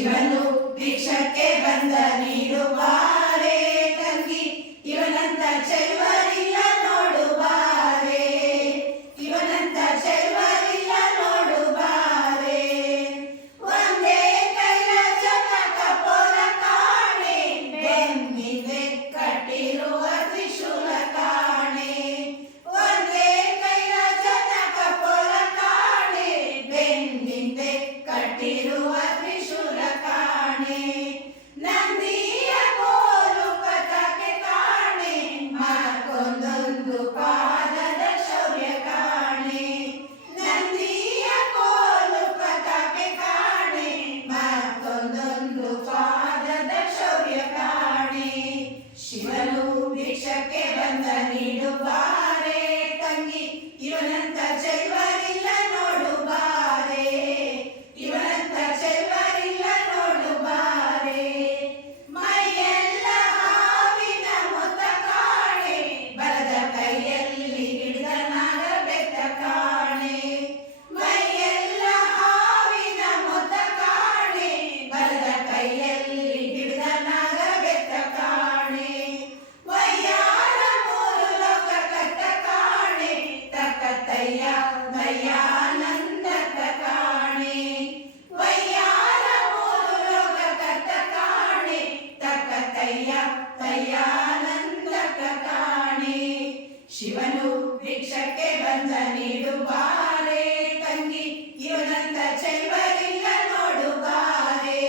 ಶಿವನು ಭಿಕ್ಷಕ್ಕೆ ಬಂದ ನೀಡು ಬಾರೆ ತಂಗಿ, ಇವನಂತ ಚೆಲುವರಿಲ್ಲ ನೋಡು ಬಾರೆ, ಇವನಂತ ಚೆಲುವರಿಲ್ಲ ನೋಡು ಬಾರೆ. ಒಂದೇ ಕೈಲಾಸದ ಕಪೋಲ ಕಾಣೆ, ಬೆನ್ನಿಗೆ ಕಟ್ಟಿರುವ ತ್ರಿಶೂಲ ಕಾಣೆ. ಒಂದೇ ಕೈಲಾಸದ ಕಪೋಲ ಕಾಣೆ, ಬೆನ್ನಿಗೆ ಕಟ್ಟಿರುವ ತ್ರಿಶೂಲ ಕಾಣೆ. ನಂದಿಯ ಕೋಲು ಪತಾಕೆ ಕಾಣೆ, ಮತ್ತೊಂದೊಂದು ಪಾದದ ಶೌರ್ಯ ಕಾಣೆ. ನಂದಿಯ ಕೋಲು ಪತಾಕೆ ಕಾಣೆ, ಮತ್ತೊಂದೊಂದು ಪಾದದ ಶೌರ್ಯ ಕಾಣೆ. ಶಿವನು ಭಿಕ್ಷಕ್ಕೆ ಬಂದ ನೀಡು ಬಾರೆ ತಂಗಿ, ಇವನಂತ ಚೆಲುವರಿಲ್ಲ ನೋಡು ಬಾರೆ, ಇವನಂತ ಚೆಲುವರಿಲ್ಲ ನೋಡು ಬಾರೆ. ಮೈಯೆಲ್ಲ ಹಾವಿನ ಮೊತ್ತ ಕಾಣೆ, ಬಲದ ಕೈಯಲ್ಲಿ ಹಿಡಿದ ನಾಗ ಬೆತ್ತ ಕಾಣೆ. ಮೈಯೆಲ್ಲ ಹಾವಿನ ಮೊತ್ತ ಕಾಣೆ, ಬಲದ ಕೈಯಲ್ಲಿ ಹಿಡಿದ ನಾಗ ಬೆತ್ತ ಕಾಣೆ. ವಯ್ಯಾರ ಮೂರು ಲೋಕ ಕಟ್ಟ ಕಾಣೆ, ತಕ್ಕತ್ತಯ್ಯ ದಯಾನಂದಕ ಕಾಣೆ. ವಯ್ಯಾರ ಮೂರು ಲೋಕ ಕಟ್ಟ ಕಾಣೆ, ತಕ್ಕತ್ತಯ್ಯ ದಯಾನಂದಕ ಕಾಣೆ. ಶಿವನು ಭಿಕ್ಷಕ್ಕೆ ಬಂದ ನೀಡು ಬಾರೆ ತಂಗಿ, ಇವನಂತ ಚೆಲುವರಿಲ್ಲ ನೋಡು ಬಾರೆ,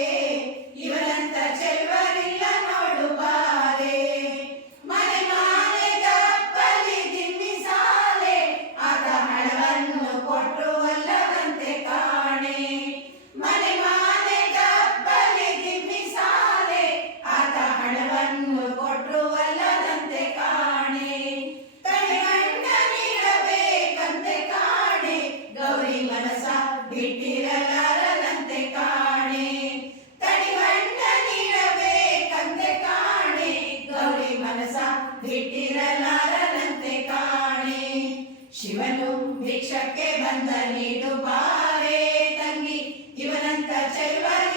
ಇವನಂತ ಚೆಲುವರಿಲ್ಲ ನೋಡು ಬಾರೆ. ಮನೆ ಮಾನೆ ದಪ್ಪಲಿ ದಿಮ್ಮಿ ಸಾಲೆ, ಆತ ಹಣವನ್ನು ಕೊಟ್ಟರು ಅಲ್ಲದಂತೆ ಕಾಣೆ. ಮನೆ ಮಾನೆ ದಪ್ಪಲಿ ದಿಮ್ಮಿ ಸಾಲೆ, ಆತ ಹಣವನ್ನು ಕೊಟ್ಟರು ಅಲ್ಲದಂತೆ ಕಾಣೆ. ತಡೆಗಂಡ ನೀಡಬೇಕಂತೆ ಕಾಣೆ, ಗೌರಿ ಮನಸ ಬಿಟ್ಟಿರಲಾರದಂತೆ ಕಾಣೆ. ತಡೆಗಂಡ ನೀಡಬೇಕಂತೆ ಕಾಣೆ, ಗೌರಿ ಮನಸ ಬಿಟ್ಟಿರಲಾರದಂತೆ ಕಾಣೆ. ಶಿವನು ಭಿಕ್ಷಕ್ಕೆ ಬಂದ ನೀಡು ಬಾರೆ ತಂಗಿ, ಇವನಂತ ಚೆಲುವರಿಲ್ಲ